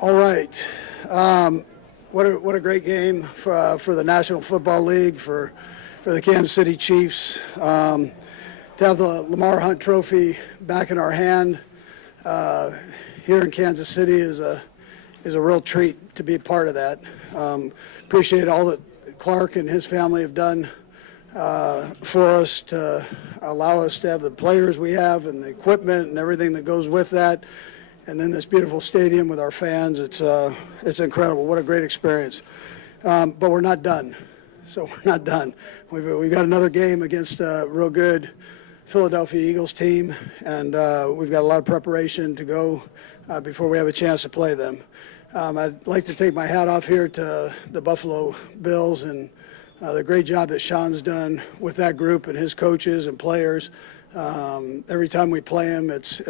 All right. What a great game for the National Football League, for the Kansas City Chiefs. To have the Lamar Hunt Trophy back in our hand here in Kansas City is a real treat to be a part of that. Appreciate all that Clark and his family have done for us to allow us to have the players we have and the equipment and everything that goes with that. And then this beautiful stadium with our fans, it's incredible. What a great experience. But we're not done. So we're not done. We've got another game against a real good Philadelphia Eagles team, and we've got a lot of preparation to go before we have a chance to play them. I'd like to take my hat off here to the Buffalo Bills and the great job that Sean's done with that group and his coaches and players. Every time we play them, it's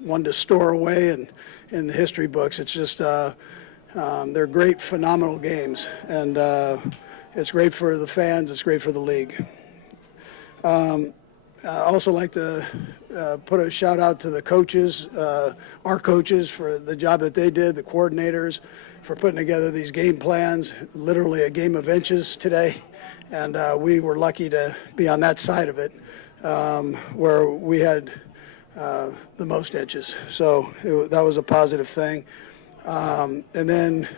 one to store away and in the history books. It's just they're great, phenomenal games, and it's great for the fans. It's great for the league. I also like to put a shout out to the coaches, our coaches, for the job that they did, the coordinators, for putting together these game plans, literally a game of inches today. And we were lucky to be on that side of it, where we had the most inches. So that was a positive thing. And then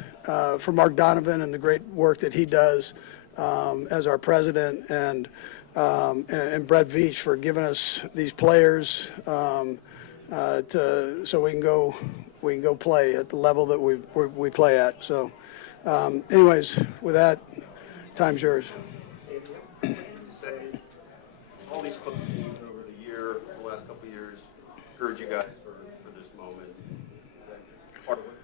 for Mark Donovan and the great work that he does as our president, and Brett Veach for giving us these players so we can go play at the level that we play at. So, anyways, with that, time's yours. Say all these club teams over the last couple of years, encourage you guys for this moment. Is that part of what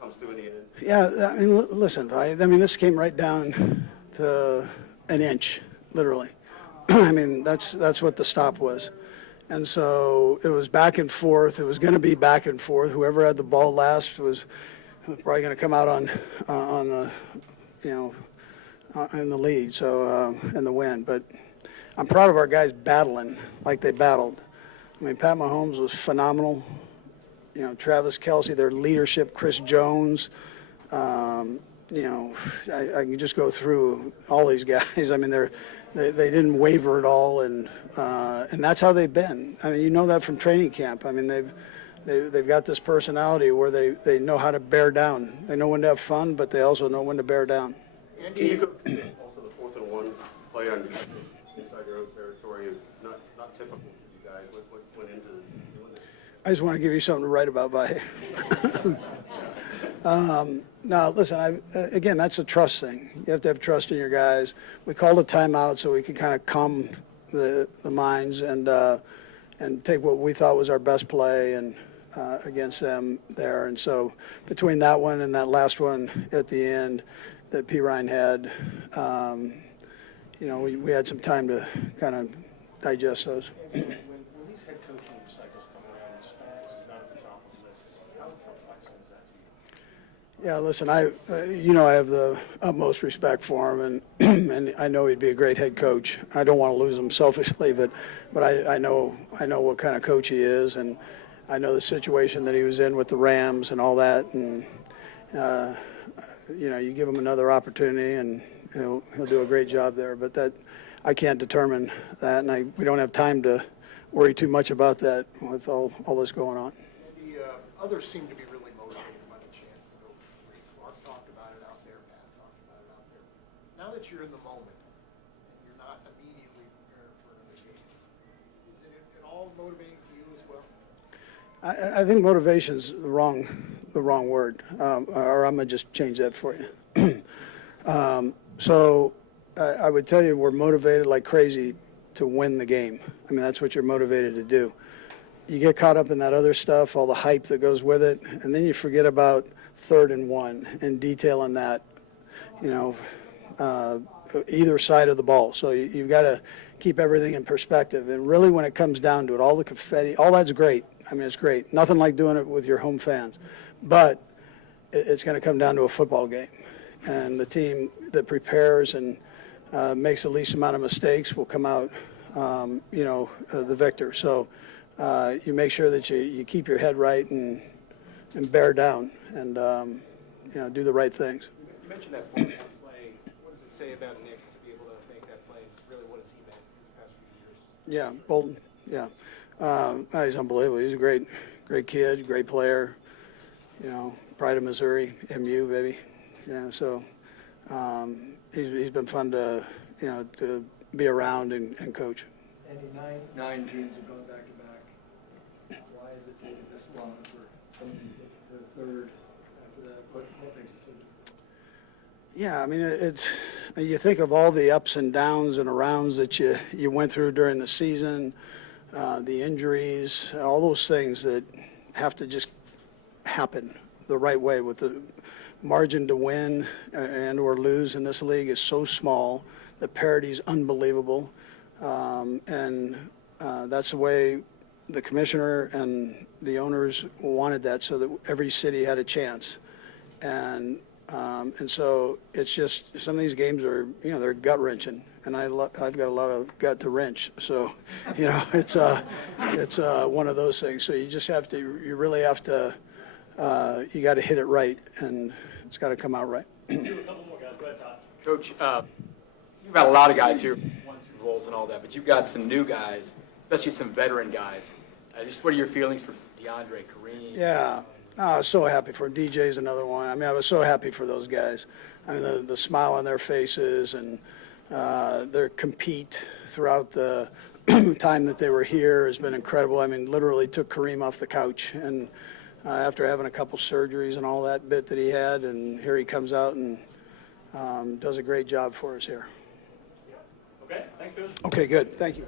comes through in the end? Yeah, I mean, listen, I mean, this came right down to an inch, literally. I mean, that's what the stop was. And so it was back and forth. It was going to be back and forth. Whoever had the ball last was probably going to come out on the, in the lead, so in the win. But I'm proud of our guys battling like they battled. I mean, Pat Mahomes was phenomenal. Travis Kelce, their leadership, Chris Jones. I can just go through all these guys. I mean, they didn't waver at all, and that's how they've been. I mean, you know that from training camp. I mean, they've got this personality where they know how to bear down. They know when to have fun, but they also know when to bear down. Andy, you go also the 4th and 1 play on inside your own territory is not typical for you guys. What went into doing that? I just want to give you something to write about, Vahe. Now, listen, again, that's a trust thing. You have to have trust in your guys. We called a timeout so we could kind of calm the minds and take what we thought was our best play and against them there. And so between that one and that last one at the end that P. Ryan had, we had some time to kind of digest those. When these head coaching cycles come around, Spags is not at the top of the list. How perplexing is that to you? Yeah, listen, I have the utmost respect for him, and I know he'd be a great head coach. I don't want to lose him selfishly, but I know what kind of coach he is, and I know the situation that he was in with the Rams and all that, and you give him another opportunity, and he'll do a great job there. But that I can't determine that, and we don't have time to worry too much about that with all this going on. The others seem to be really motivated by the chance to go for free. Clark talked about it out there, Pat talked about it out there. Now that you're in the moment and you're not immediately prepared for another game, is it at all motivating to you as well? I think motivation's the wrong word, or I'm gonna just change that for you. So I would tell you we're motivated like crazy to win the game. I mean, that's what you're motivated to do. You get caught up in that other stuff, all the hype that goes with it, and then you forget about 3rd and 1 and detailing that, either side of the ball. So you've got to keep everything in perspective. And really, when it comes down to it, all the confetti, all that's great. I mean, it's great. Nothing like doing it with your home fans. But it's going to come down to a football game. And the team that prepares and makes the least amount of mistakes will come out, the victor. So you make sure that you keep your head right and and bear down and do the right things. You mentioned that Bolton play. What does it say about Nick to be able to make that play? Really, what has he meant these past few years? Yeah, Bolton. Yeah, he's unbelievable. He's a great kid, great player. Pride of Missouri, MU, baby. Yeah, so he's been fun to be around and coach. Andy, nine teams have gone back to back. Why is it taking this long for somebody to get to the third after that? What makes it so difficult? Yeah, I mean, you think of all the ups and downs and arounds that you went through during the season, the injuries, all those things that have to just happen the right way. With the margin to win and or lose in this league is so small, the parity is unbelievable, and that's the way the commissioner and the owners wanted that, so that every city had a chance. And so it's just, some of these games are, they're gut wrenching, and I've got a lot of gut to wrench. So, it's one of those things. So you really have to, you got to hit it right, and it's got to come out right. A couple more guys. Go ahead, Todd. Coach, you've got a lot of guys here, won Super Bowls and all that, but you've got some new guys, especially some veteran guys. Just what are your feelings for DeAndre, Kareem? Yeah. I was so happy for DJ's another one. I mean, I was so happy for those guys. I mean, the smile on their faces and their compete throughout the time that they were here has been incredible. I mean, literally took Kareem off the couch, and after having a couple surgeries and all that bit that he had, and here he comes out and does a great job for us here. Okay, thanks, Coach. Okay, good. Thank you.